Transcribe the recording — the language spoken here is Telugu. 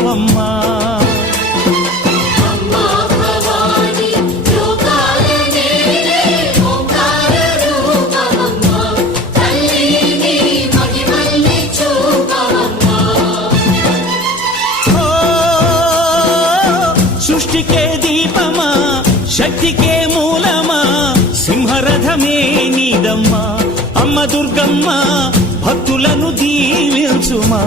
చూపవమ్మా. సృష్టికే దీపమా, శక్తికే మూలమా, సింహరథమే నీదమ్మా. అమ్మ దుర్గమ్మ భక్తులను దీవించుమా.